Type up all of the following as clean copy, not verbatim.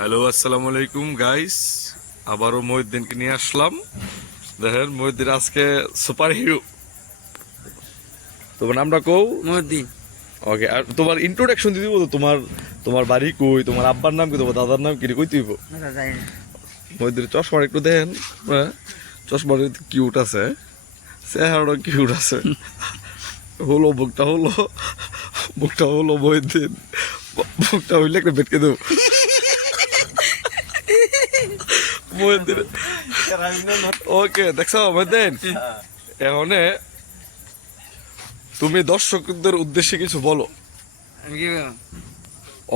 Hello আসসালামু আলাইকুম guys, আবারও মহিউদ্দিনকে নিয়ে আসলাম। দেখেন মহিউদ্দিন আজকে সুপার হিরো। তোমার নামটা কও? মহিউদ্দিন। ওকে, আর তোমার ইন্ট্রোডাকশন দিতে বলতো। তোমার তোমার বাড়ি কই, তোমার আব্বার নাম কি, তোমার দাদার নাম কি, কই তুইব? মহিউদ্দিনের চশমাটা একটু দেখেন। হ্যাঁ, চশমাটা কিউট আছে, চেহারাটা কিউট আছে। হলো বুকটা হলো, বুকটা হলো মহিউদ্দিন, বুকটা হইলে একটা বেটকে দেবো মহিউদ্দিন। ওকে, দেখছো মহিউদ্দিন, এখন তুমি দর্শকদের উদ্দেশ্যে কিছু বলো। আমি কি করব?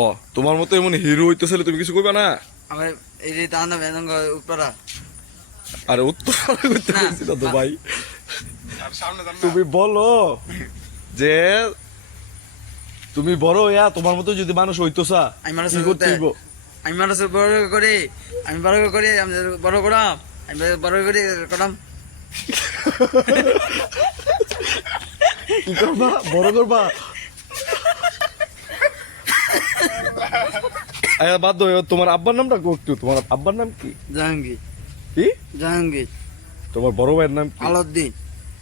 ও, তোমার মতো এমন হিরো হইতেছিল, তুমি কিছু কইবা না? আমার এই যে তান্দা বেদঙ্গ উপরা আরে উত্তর করতে না, পারছি না তো ভাই। তুমি বলো যে তুমি বড় ইয়া, তোমার মতো যদি মানুষ হইতোসা আমি মানুষ কি করতে হইব? আমি মানুষ বড় করে আমি বড় করে আমি বড় করাম আমি বড় করে করাম কি করবা? বড় করবা? আয়া বাদ দাও, এবার তোমার আব্বার নামটা কো একটু। তোমার আব্বার নাম কি? জাহাঙ্গীর। কি? জাহাঙ্গীর। তোমার বড় ভাইয়ের নাম কি? আলাউদ্দিন।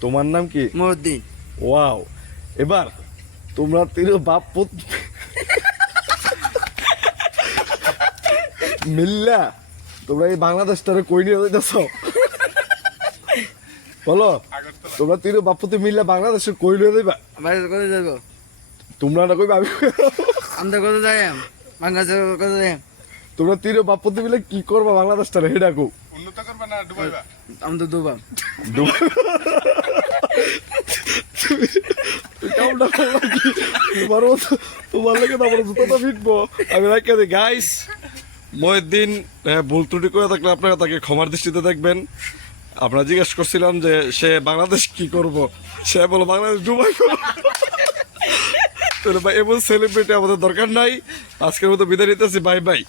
তোমার নাম কি? মহিউদ্দিন। ওয়াও। এবার তোমরা তিন বাপ পুত মিল্লা তোমরা এই বাংলাদেশটারে কই নিয়ে যাইতেছ বলো? তোমরা তিন বাপ পুতে মিল্লা বাংলাদেশে কই নিয়ে যাইবা? বাইরে কোথায় যাবো? তোমরা না কইবা আমি? আমরা কোথায় যাই? বাংলাদেশে কোথায় যাই? তোমরা তিন বাপ পুতে মিলে কি করবা বাংলাদেশটারে, হেডা কো। উন্নত করবা না ডুবাইবা? আমি তো দুবাম। কেমনটা করবা কি? তোমার লাগে তো আমার জুতোটা ফিটবো। আমি রাখতে দিই গাইস। মহিউদ্দিন ভুল ত্রুটি করে থাকলে আপনারা তাকে ক্ষমার দৃষ্টিতে দেখবেন। আপনারা জিজ্ঞেস করছিলাম যে সে বাংলাদেশ কি করব, সে বলো বাংলাদেশ ডুবাই করবো। তাহলে ভাই এমন সেলিব্রিটি আমাদের দরকার নাই। আজকের মতো বিদায় নিতেছি, বাই বাই।